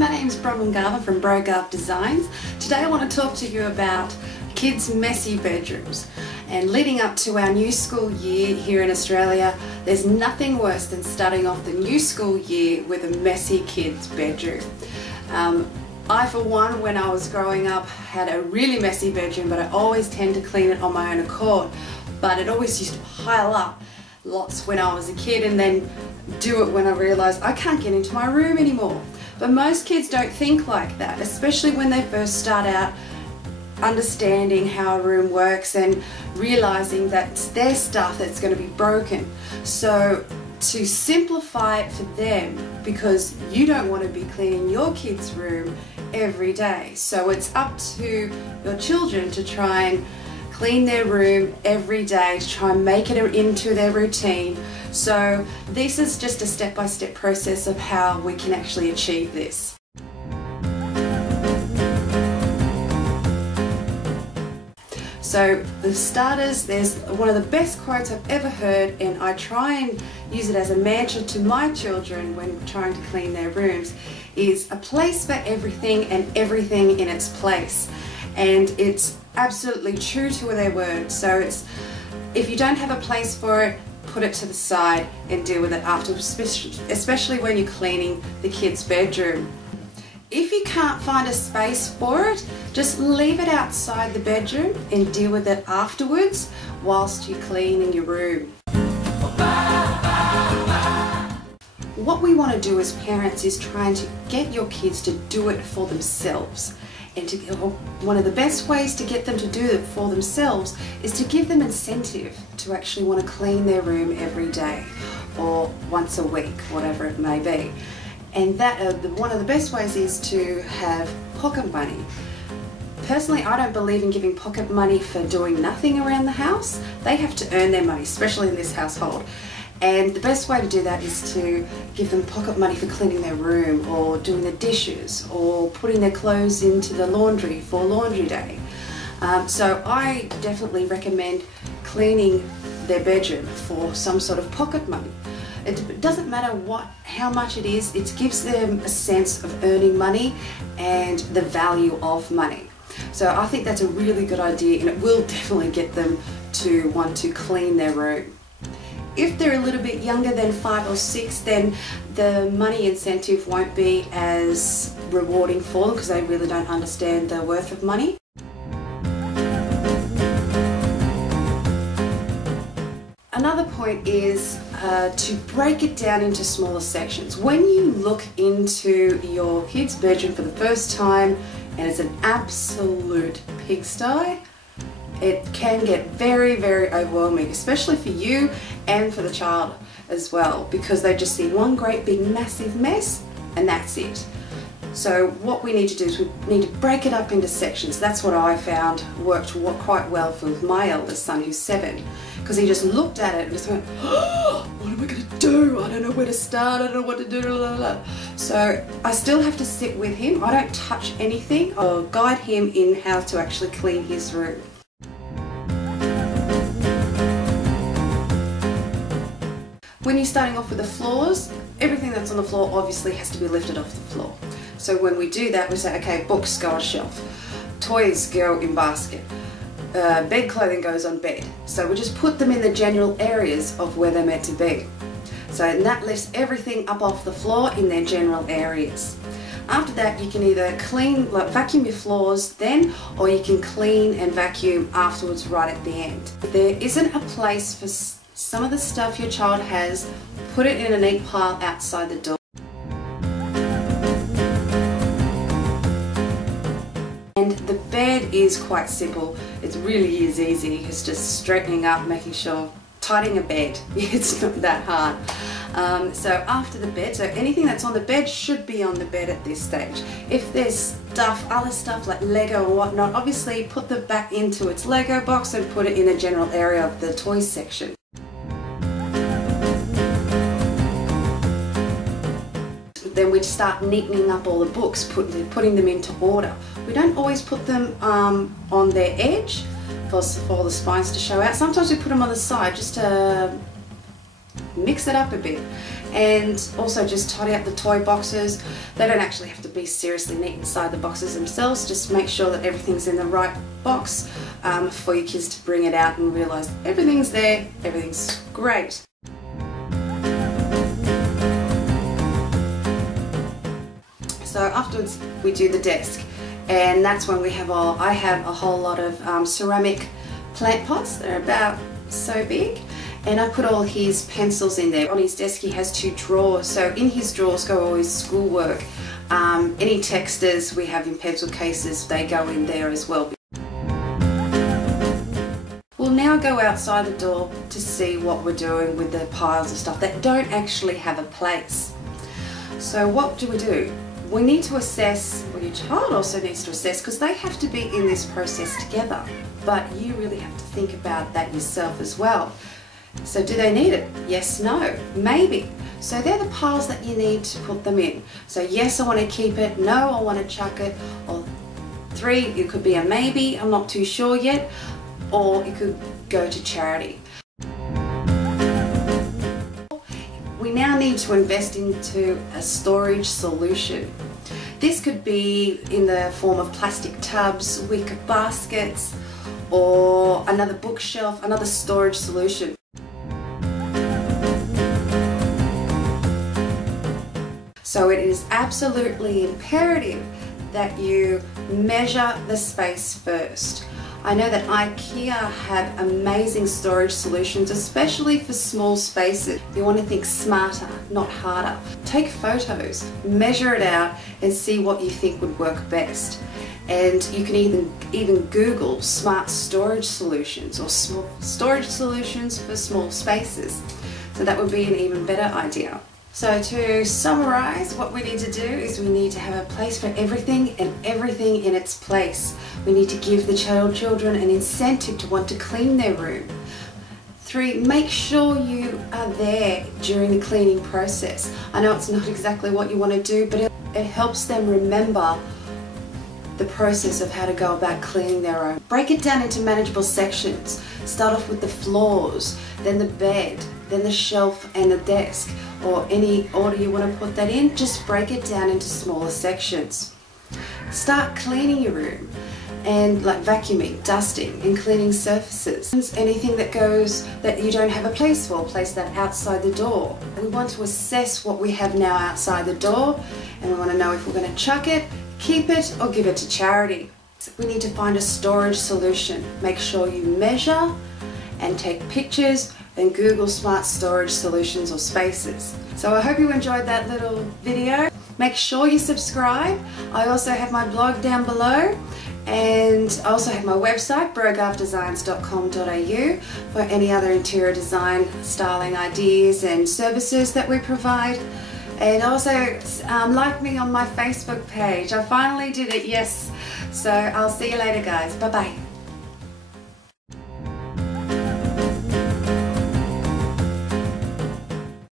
my name's Bronwyn Garver from Brogarth Designs. Today I want to talk to you about kids' messy bedrooms. And leading up to our new school year here in Australia, there's nothing worse than starting off the new school year with a messy kid's bedroom. I, for one, when I was growing up, had a really messy bedroom, but I always tend to clean it on my own accord. But it always used to pile up lots when I was a kid, and then do it when I realised I can't get into my room anymore. But most kids don't think like that, especially when they first start out understanding how a room works and realising that it's their stuff that's going to be broken. So to simplify it for them, because you don't want to be cleaning your kid's room every day, so it's up to your children to try and clean their room every day, to try and make it into their routine. So this is just a step-by-step process of how we can actually achieve this. So the starters, there's one of the best quotes I've ever heard, and I try and use it as a mantra to my children when trying to clean their rooms, is a place for everything and everything in its place. And it's absolutely true to their word. So it's, if you don't have a place for it, put it to the side and deal with it afterwards, especially when you're cleaning the kid's bedroom. If you can't find a space for it, just leave it outside the bedroom and deal with it afterwards whilst you're cleaning your room. What we want to do as parents is trying to get your kids to do it for themselves. And one of the best ways to get them to do it for themselves is to give them incentive to actually want to clean their room every day or once a week, whatever it may be. And that one of the best ways is to have pocket money. Personally, I don't believe in giving pocket money for doing nothing around the house. They have to earn their money, especially in this household. And the best way to do that is to give them pocket money for cleaning their room, or doing the dishes, or putting their clothes into the laundry for laundry day. So I definitely recommend cleaning their bedroom for some sort of pocket money. It doesn't matter how much it is, it gives them a sense of earning money and the value of money. So I think that's a really good idea, and it will definitely get them to want to clean their room. If they're a little bit younger than 5 or 6, then the money incentive won't be as rewarding for them because they really don't understand the worth of money. Another point is to break it down into smaller sections. When you look into your kid's bedroom for the first time and it's an absolute pigsty, it can get very, very overwhelming, especially for you and for the child as well, because they just see one great big massive mess and that's it. So what we need to do is we need to break it up into sections. That's what I found worked quite well for my eldest son, who's 7, because he just looked at it and just went, oh, what am I going to do? I don't know where to start, I don't know what to do, blah, blah, blah. So I still have to sit with him. I don't touch anything. I'll guide him in how to actually clean his room. When you're starting off with the floors, everything that's on the floor obviously has to be lifted off the floor. So when we do that, we say, okay, books go on shelf, toys go in basket, bed clothing goes on bed. So we just put them in the general areas of where they're meant to be. So and that lifts everything up off the floor in their general areas. After that, you can either clean, like vacuum your floors then, or you can clean and vacuum afterwards right at the end. If there isn't a place for some of the stuff your child has, put it in a neat pile outside the door. And the bed is quite simple. It really is easy. It's just straightening up, making sure, tidying a bed. It's not that hard. So after the bed, so anything that's on the bed should be on the bed at this stage. If there's other stuff like Lego or whatnot, obviously put them back into its Lego box and put it in a general area of the toys section. Then we start neatening up all the books, putting them into order. We don't always put them on their edge for the spines to show out. Sometimes we put them on the side just to mix it up a bit. and also just tidy up the toy boxes. They don't actually have to be seriously neat inside the boxes themselves, just make sure that everything's in the right box for your kids to bring it out and realise everything's there, everything's great. So afterwards we do the desk, and that's when we have I have a whole lot of ceramic plant pots. They're about so big, and I put all his pencils in there. On his desk he has 2 drawers, so in his drawers go all his schoolwork. Any texters we have in pencil cases, they go in there as well. We'll now go outside the door to see what we're doing with the piles of stuff that don't actually have a place. So what do? We need to assess, well, your child also needs to assess, because they have to be in this process together, but you really have to think about that yourself as well. So do they need it? Yes, no, maybe. So they're the piles that you need to put them in. So yes, I want to keep it, no, I want to chuck it, or 3, it could be a maybe, I'm not too sure yet, or it could go to charity. We now need to invest into a storage solution. This could be in the form of plastic tubs, wicker baskets, or another bookshelf, another storage solution. So it is absolutely imperative that you measure the space first. I know that IKEA have amazing storage solutions, especially for small spaces. You want to think smarter, not harder. Take photos, measure it out, and see what you think would work best. And you can even Google smart storage solutions or small storage solutions for small spaces. So that would be an even better idea. So to summarize, what we need to do is we need to have a place for everything and everything in its place. We need to give the children an incentive to want to clean their room. 3, make sure you are there during the cleaning process. I know it's not exactly what you want to do, but it helps them remember the process of how to go about cleaning their room. Break it down into manageable sections. Start off with the floors, then the bed, then the shelf and the desk, or any order you want to put that in. Just break it down into smaller sections. Start cleaning your room, and like vacuuming, dusting and cleaning surfaces. Anything that you don't have a place for, place that outside the door. We want to assess what we have now outside the door, and we want to know if we're going to chuck it, keep it, or give it to charity. We need to find a storage solution. Make sure you measure and take pictures and Google smart storage solutions or spaces. So I hope you enjoyed that little video. Make sure you subscribe. I also have my blog down below, and I also have my website brogarthdesigns.com.au for any other interior design styling ideas and services that we provide. And also like me on my Facebook page. I finally did it, yes. So I'll see you later guys. Bye bye.